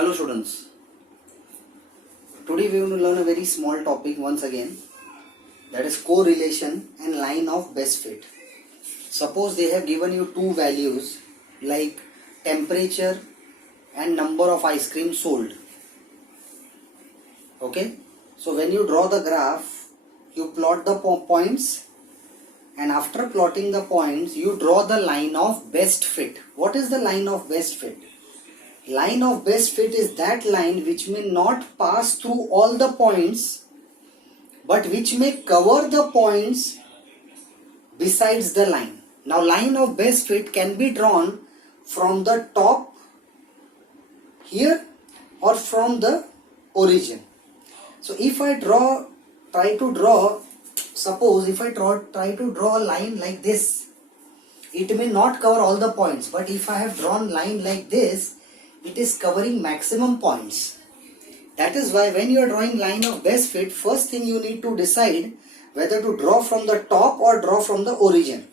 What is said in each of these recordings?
Hello students, today we will learn a very small topic once again, that is correlation and line of best fit. Suppose they have given you two values like temperature and number of ice cream sold. Okay, so when you draw the graph, you plot the points, and after plotting the points you draw the line of best fit. What is the line of best fit? Line of best fit is that line which may not pass through all the points but which may cover the points besides the line. Now line of best fit can be drawn from the top here or from the origin. So if I try to draw a line like this, it may not cover all the points, but if I have drawn line like this, it is covering maximum points. That is why when you are drawing line of best fit, first thing you need to decide whether to draw from the top or draw from the origin.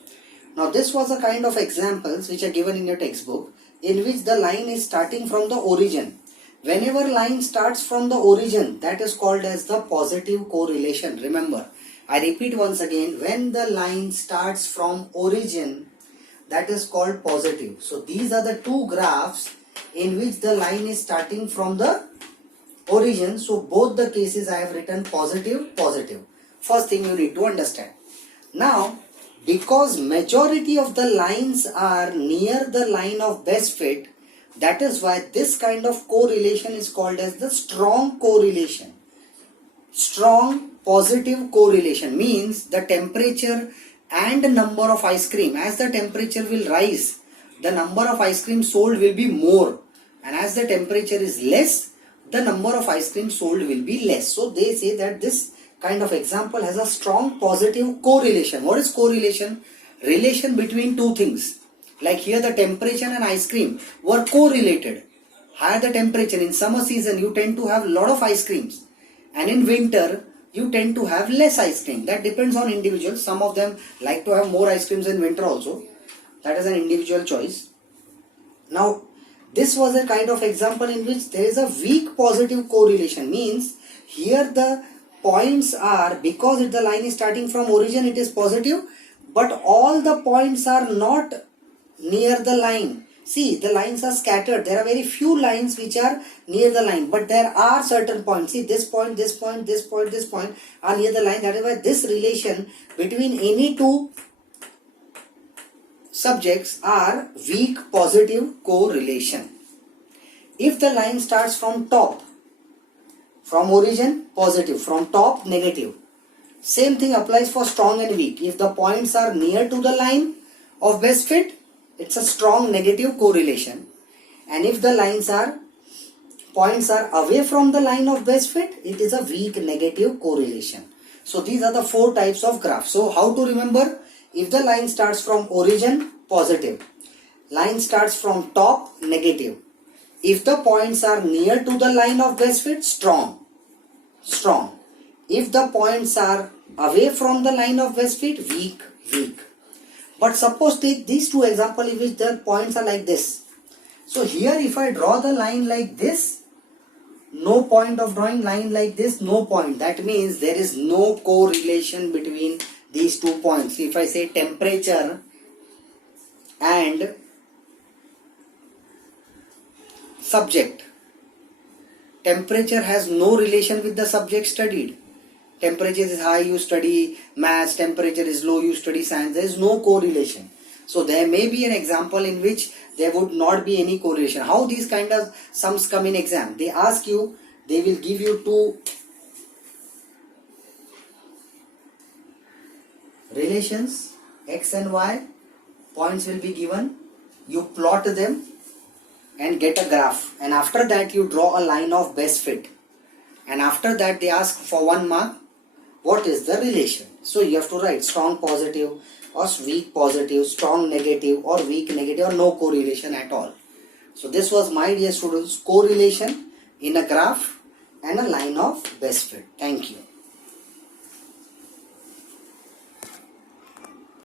Now this was a kind of examples which are given in your textbook, in which the line is starting from the origin. Whenever line starts from the origin, that is called as the positive correlation. Remember, I repeat once again, when the line starts from origin, that is called positive. So these are the two graphs in which the line is starting from the origin. So both the cases I have written positive, positive. First thing you need to understand. Now, because majority of the lines are near the line of best fit, that is why this kind of correlation is called as the strong correlation. Strong positive correlation means the temperature and number of ice cream. As the temperature will rise, the number of ice cream sold will be more, and as the temperature is less, the number of ice cream sold will be less. So they say that this kind of example has a strong positive correlation. What is correlation? Relation between two things. Like here the temperature and ice cream were correlated. Higher the temperature, in summer season you tend to have a lot of ice creams, and in winter you tend to have less ice cream. That depends on individuals. Some of them like to have more ice creams in winter also. That is an individual choice. Now, this was a kind of example in which there is a weak positive correlation. Means here the points are, because the line is starting from origin, it is positive, but all the points are not near the line. See, the lines are scattered. There are very few lines which are near the line, but there are certain points. See, this point, this point, this point, this point are near the line. That is why this relation between any two subjects are weak positive correlation. If the line starts from top, from origin positive, from top negative. Same thing applies for strong and weak. If the points are near to the line of best fit, it's a strong negative correlation. And if the points are away from the line of best fit, it is a weak negative correlation. So these are the four types of graphs. So how to remember? If the line starts from origin, positive. Line starts from top, negative. If the points are near to the line of best fit, strong. Strong. If the points are away from the line of best fit, weak. Weak. But suppose take these two examples in which the points are like this. So here if I draw the line like this, no point of drawing line like this, no point. That means there is no correlation between these 2 points. If I say temperature and subject, temperature has no relation with the subject studied. Temperature is high, you study maths. Temperature is low, you study science. There is no correlation. So there may be an example in which there would not be any correlation. How these kind of sums come in exam? They ask you, they will give you two relations, x and y. Points will be given. You plot them and get a graph. And after that you draw a line of best fit. And after that they ask for 1 mark. What is the relation? So you have to write strong positive or weak positive, strong negative or weak negative, or no correlation at all. So this was, my dear students, correlation in a graph and a line of best fit. Thank you.